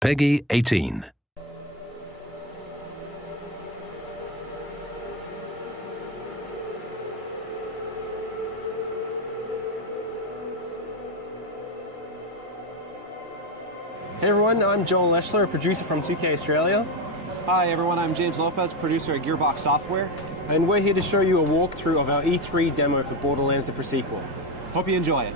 Peggy 18. Hey everyone, I'm Joel Leschler, a producer from 2K Australia. Hi everyone, I'm James Lopez, producer at Gearbox Software. And we're here to show you a walkthrough of our E3 demo for Borderlands the Pre-Sequel. Hope you enjoy it.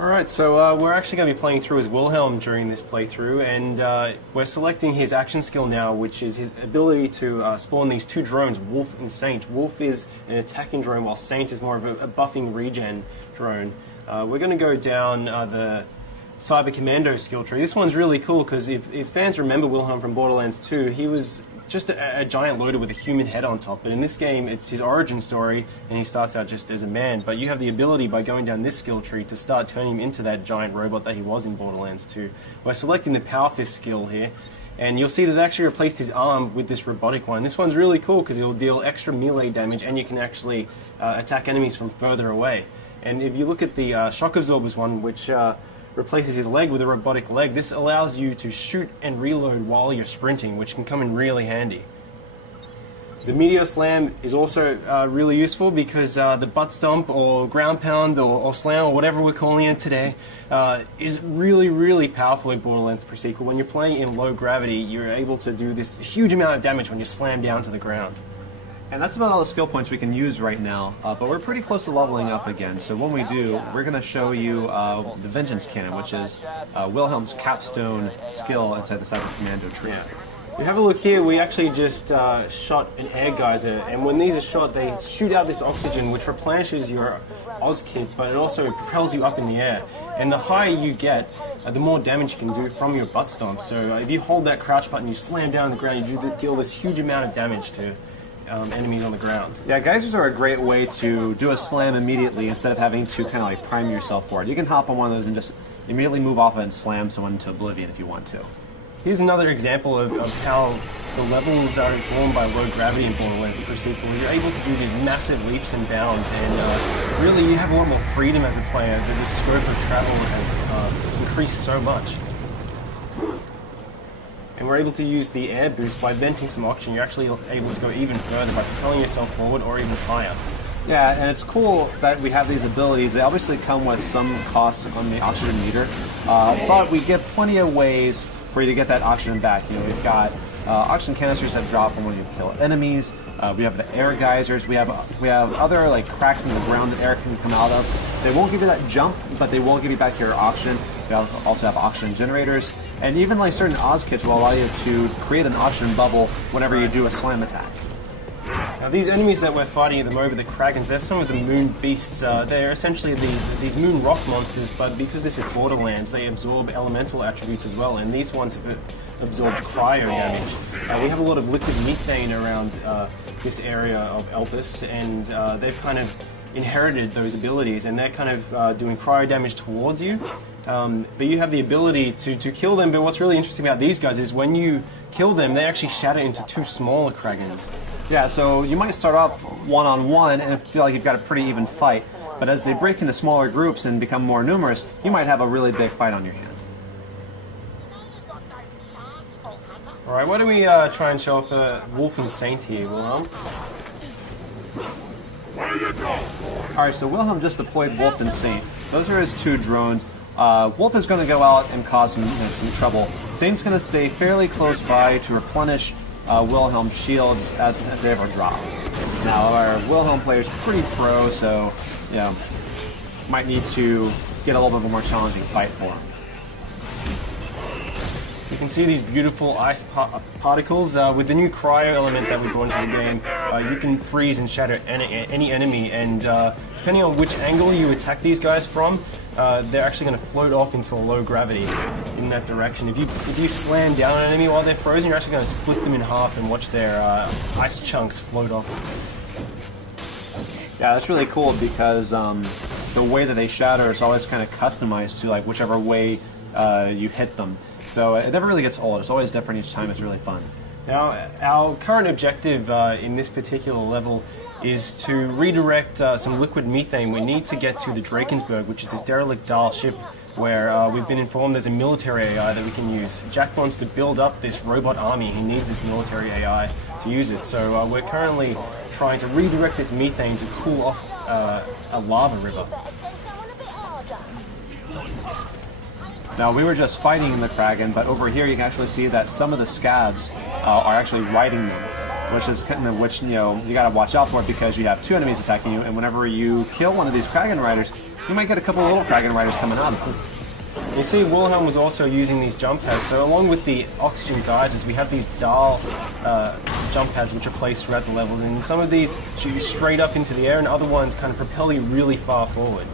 Alright, so we're actually going to be playing through as Wilhelm during this playthrough, and we're selecting his action skill now, which is his ability to spawn these two drones, Wolf and Saint. Wolf is an attacking drone, while Saint is more of a buffing regen drone. We're going to go down the Cyber Commando skill tree. This one's really cool because if fans remember Wilhelm from Borderlands 2, he was just a giant loader with a human head on top. But in this game, it's his origin story, and he starts out just as a man. But you have the ability by going down this skill tree to start turning him into that giant robot that he was in Borderlands 2. We're selecting the Power Fist skill here, and you'll see that they actually replaced his arm with this robotic one. This one's really cool because it'll deal extra melee damage, and you can actually attack enemies from further away. And if you look at the Shock Absorbers one, which replaces his leg with a robotic leg, this allows you to shoot and reload while you're sprinting, which can come in really handy. The Meteor Slam is also really useful because the butt stomp or ground pound or slam or whatever we're calling it today is really, really powerful in Borderlands Pre-Sequel. When you're playing in low gravity, you're able to do this huge amount of damage when you slam down to the ground. And that's about all the skill points we can use right now, but we're pretty close to leveling up again. So when we do, we're going to show you the Vengeance Cannon, which is Wilhelm's capstone skill inside the Cyber Commando tree. Yeah. We have a look here, we actually just shot an air geyser, and when these are shot, they shoot out this oxygen which replenishes your Oz kit, but it also propels you up in the air. And the higher you get, the more damage you can do from your butt stomp. So if you hold that crouch button, you slam down on the ground, you deal this huge amount of damage to enemies on the ground. Yeah, geysers are a great way to do a slam immediately instead of having to kind of like prime yourself for it. You can hop on one of those and just immediately move off it and slam someone into oblivion if you want to. Here's another example of how the levels are informed by low gravity in Borderlands the Pre-Sequel. You're able to do these massive leaps and bounds, and really you have a lot more freedom as a player. The scope of travel has increased so much. And we're able to use the air boost by venting some oxygen. You're actually able to go even further by propelling yourself forward or even higher. Yeah, and it's cool that we have these abilities. They obviously come with some costs on the oxygen meter, but we get plenty of ways for you to get that oxygen back. You know, we've got oxygen canisters that drop when you kill enemies. We have the air geysers. We have other like cracks in the ground that air can come out of. They won't give you that jump, but they will give you back your oxygen. We also have oxygen generators. And even like certain Oz kits will allow you to create an oxygen bubble whenever you do a slam attack. Now these enemies that we're fighting at the moment, the Kragans, they're some of the moon beasts. They're essentially these moon rock monsters, but because this is Borderlands, they absorb elemental attributes as well, and these ones have absorbed cryo damage. We have a lot of liquid methane around this area of Elpis, and they've kind of inherited those abilities, and they're kind of doing cryo damage towards you. But you have the ability to kill them, but what's really interesting about these guys is when you kill them, they actually shatter into two smaller Kragans. Yeah, so you might start off one-on-one and feel like you've got a pretty even fight, but as they break into smaller groups and become more numerous, you might have a really big fight on your hand. Alright, why don't we try and show off Wolf and Saint here, Wilhelm? Alright, so Wilhelm just deployed Wolf and Saint. Those are his two drones. Wolf is going to go out and cause some trouble. Saint's going to stay fairly close by to replenish Wilhelm's shields as they ever drop. Now, our Wilhelm player is pretty pro, so you know, might need to get a little bit of a more challenging fight for him. You can see these beautiful ice particles. With the new cryo element that we brought into the game, you can freeze and shatter any enemy, and depending on which angle you attack these guys from, they're actually going to float off into low gravity in that direction. If you slam down an enemy while they're frozen, you're actually going to split them in half and watch their ice chunks float off. Yeah, that's really cool because the way that they shatter is always kind of customized to like whichever way you hit them. So it never really gets old. It's always different each time. It's really fun. Now, our current objective in this particular level is to redirect some liquid methane. We need to get to the Drakensberg, which is this derelict Dahl ship where we've been informed there's a military AI that we can use. Jack wants to build up this robot army. He needs this military AI to use it. So we're currently trying to redirect this methane to cool off a lava river. Now, we were just fighting the Kraken, but over here you can actually see that some of the scabs are actually riding them, which you know, you gotta watch out for because you have two enemies attacking you, and whenever you kill one of these Kraken riders, you might get a couple of little Kraken riders coming out of them. You see, Wilhelm was also using these jump pads. So along with the oxygen geysers, we have these Dahl jump pads which are placed throughout the levels, and some of these shoot you straight up into the air, and other ones kind of propel you really far forward.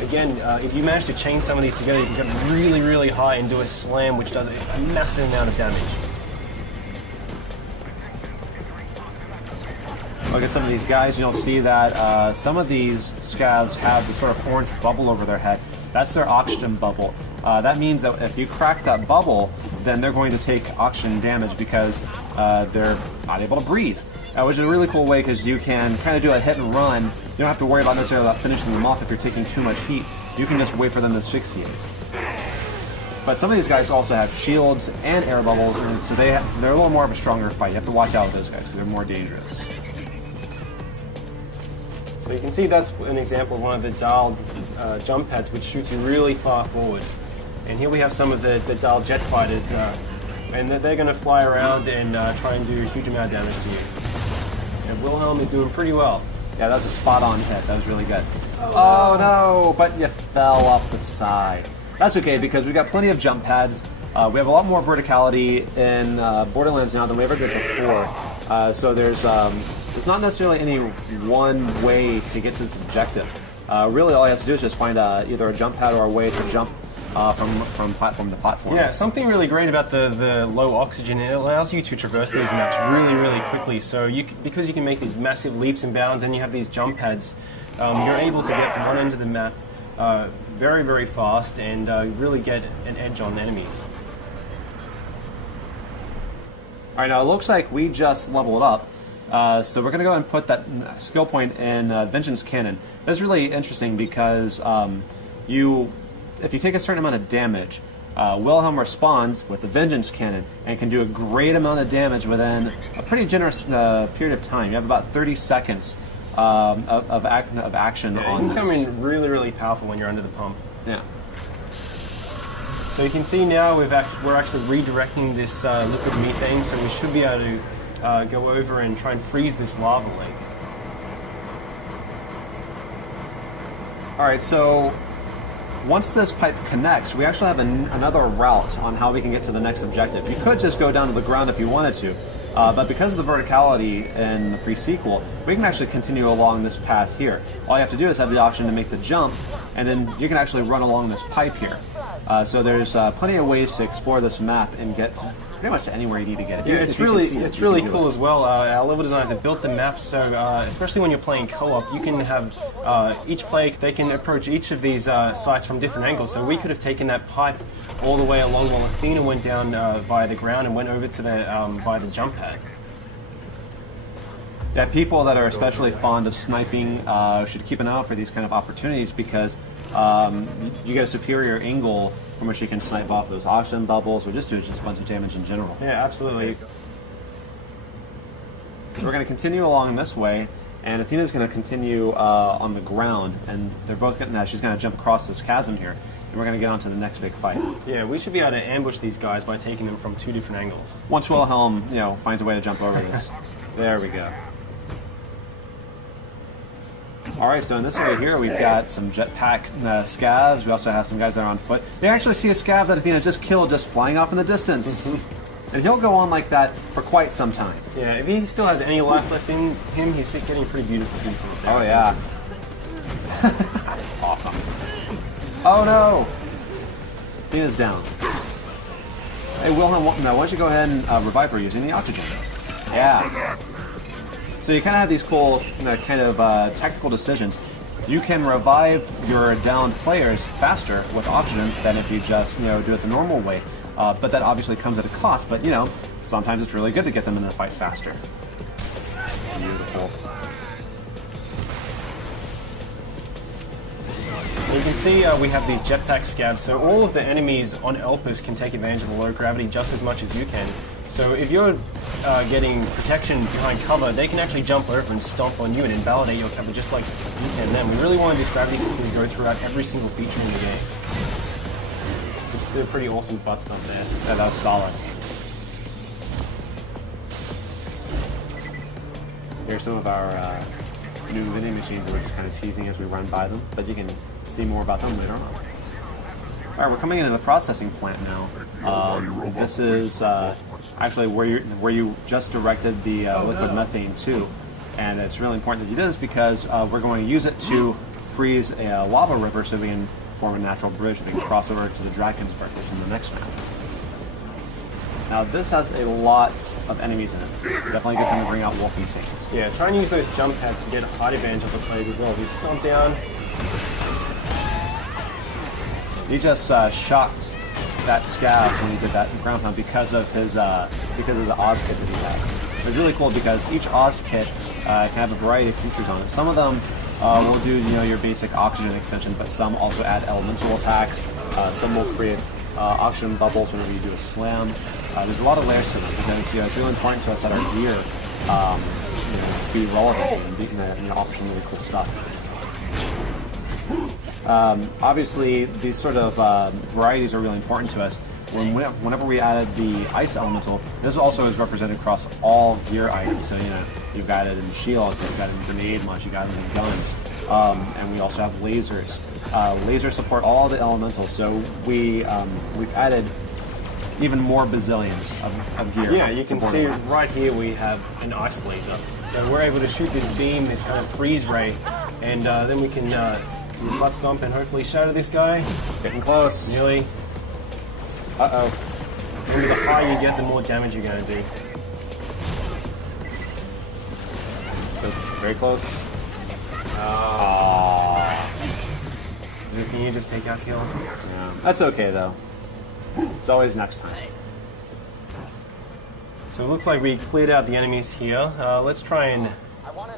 Again, if you manage to chain some of these together, you can get really, really high and do a slam, which does a massive amount of damage. Look at some of these guys, you'll see that some of these scabs have this sort of orange bubble over their head. That's their oxygen bubble. That means that if you crack that bubble, then they're going to take oxygen damage because they're not able to breathe. Which is a really cool way because you can kind of do a hit and run. You don't have to worry about necessarily about finishing them off if you're taking too much heat. You can just wait for them to asphyxiate. But some of these guys also have shields and air bubbles, and so they're a little more of a stronger fight. You have to watch out with those guys because they're more dangerous. So you can see that's an example of one of the Dahl jump pads, which shoots you really far forward. And here we have some of the Dahl jet fighters, and they're going to fly around and try and do a huge amount of damage to you. So Wilhelm is doing pretty well. Yeah, that was a spot-on hit. That was really good. Oh no! But you fell off the side. That's okay because we've got plenty of jump pads. We have a lot more verticality in Borderlands now than we ever did before. So there's not necessarily any one way to get to this objective. Really, all you have to do is just find either a jump pad or a way to jump from platform to platform. Yeah, something really great about the low oxygen, it allows you to traverse these maps really, really quickly. So because you can make these massive leaps and bounds and you have these jump pads, you're able to get from one end of the map very, very fast and really get an edge on enemies. All right, now it looks like we just leveled up. So we're going to go and put that skill point in Vengeance Cannon. That's really interesting because if you take a certain amount of damage, Wilhelm responds with the Vengeance Cannon and can do a great amount of damage within a pretty generous period of time. You have about 30 seconds of action on this. It can become really, really powerful when you're under the pump. Yeah. So you can see now we're actually redirecting this liquid methane, so we should be able to go over and try and freeze this lava lake. All right, so once this pipe connects, we actually have another route on how we can get to the next objective. You could just go down to the ground if you wanted to, but because of the verticality in the pre-sequel, we can actually continue along this path here. All you have to do is have the option to make the jump, and then you can actually run along this pipe here. So there's plenty of ways to explore this map and get pretty much to anywhere you need to get. Yeah, it's really cool as well. Our level designers have built the map so, especially when you're playing co-op, you can have each player, they can approach each of these sites from different angles. So we could have taken that pipe all the way along while Athena went down via the ground and went over to the via the jump pad. Yeah, people that are especially fond of sniping should keep an eye out for these kind of opportunities because you get a superior angle from which you can snipe off those oxygen bubbles or just do just a bunch of damage in general. Yeah, absolutely. So we're going to continue along this way, and Athena's going to continue on the ground, and they're both getting that. She's going to jump across this chasm here, and we're going to get on to the next big fight. Yeah, we should be able to ambush these guys by taking them from two different angles. Once Wilhelm, finds a way to jump over this. There we go. All right, so in this area here, we've got some jetpack scavs. We also have some guys that are on foot. You actually see a scav that Athena just killed just flying off in the distance. And he'll go on like that for quite some time. Yeah, if he still has any life left in him, he's getting pretty beautiful. Oh, yeah. Awesome. Oh, no. Athena's down. Hey, Wilhelm, now why don't you go ahead and revive her using the oxygen? Yeah. So you kind of have these cool tactical decisions. You can revive your downed players faster with oxygen than if you just do it the normal way. But that obviously comes at a cost. But sometimes it's really good to get them in the fight faster. Beautiful. You can see we have these jetpack scabs, so all of the enemies on Elpis can take advantage of the low gravity just as much as you can. So if you're getting protection behind cover, they can actually jump over and stomp on you and invalidate your cover just like you can them. We really wanted this gravity system to go throughout every single feature in the game. Which is a pretty awesome butt stomp there. Yeah, that was solid. Here's some of our new vending machines that we're just kind of teasing as we run by them, but you can see more about them later on. All right, we're coming into the processing plant now. This is actually where you just directed the liquid methane to, and it's really important that you do this because we're going to use it to freeze a lava river so we can form a natural bridge and we can cross over to the Drakensberg, which is in the next map. Now this has a lot of enemies in it. Definitely a good time to bring out Wolfensteins. Yeah, try and use those jump pads to get a height advantage of the players as well. If you stomp down. He just shocked that scav when he did that ground pound because of his because of the Oz kit that he has. It's really cool because each Oz kit can have a variety of features on it. Some of them will do your basic oxygen extension, but some also add elemental attacks. Some will create oxygen bubbles whenever you do a slam. There's a lot of layers to them because it's really important to us that our gear be relevant and offer some really cool stuff. Obviously, these sort of varieties are really important to us. Whenever we added the ice elemental, this also is represented across all gear items. So you've got it in shields, you've got it in grenade launch, you've got it in guns, and we also have lasers. Lasers support all the elementals, so we've added even more bazillions of gear. Yeah, you can see right here we have an ice laser. So we're able to shoot this beam, this kind of freeze ray, and then we can do a butt stomp and hopefully shatter this guy. Getting close. Nearly. Uh-oh. Remember, the higher you get, the more damage you're going to do. So, very close. Can you just take our kill? Yeah. That's okay, though. It's always next time. So it looks like we cleared out the enemies here. Let's try and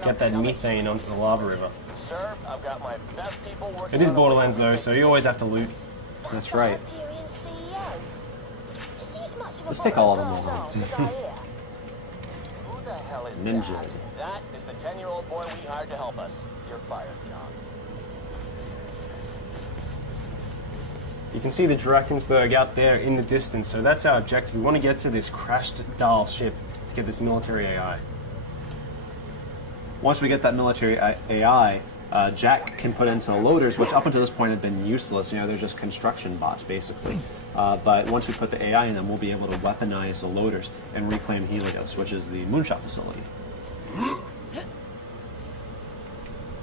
get that methane onto the lava river. Sir, I've got my best people working. It is Borderlands though, so you always have to loot. That's right. Let's take all of them over. Who the hell is Ninja. that? That is the 10-year-old boy we hired to help us. You're fired, John. You can see the Drakensberg out there in the distance, so that's our objective. We want to get to this crashed Dahl ship to get this military AI. Once we get that military AI, Jack can put into loaders, which up until this point have been useless. They're just construction bots, basically. But once we put the AI in them, we'll be able to weaponize the loaders and reclaim Helios, which is the moonshot facility. I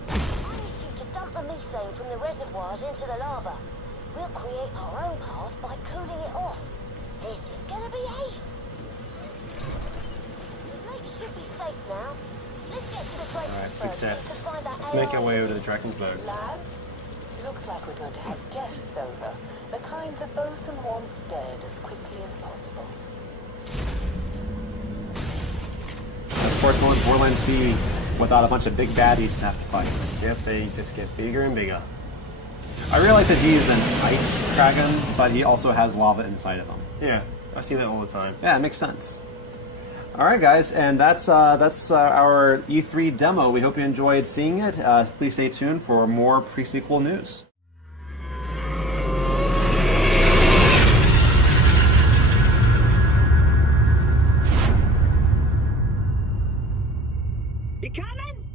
need you to dump the methane from the reservoirs into the lava. We'll create our own path by cooling it off. This is gonna be ace. The lake should be safe now. Let's get to the Drakensberg. Alright, success. So you can find that Let's make our way over to the Drakensberg. Lads, looks like we're going to have guests over. The kind the bosun wants dead as quickly as possible. Of course, won't Borderlands be without a bunch of big baddies to have to fight? Yep, they just get bigger and bigger. I really like that he's an ice dragon, but he also has lava inside of him. Yeah, I see that all the time. Yeah, it makes sense. All right, guys, and that's our E3 demo. We hope you enjoyed seeing it. Please stay tuned for more pre-sequel news. You coming?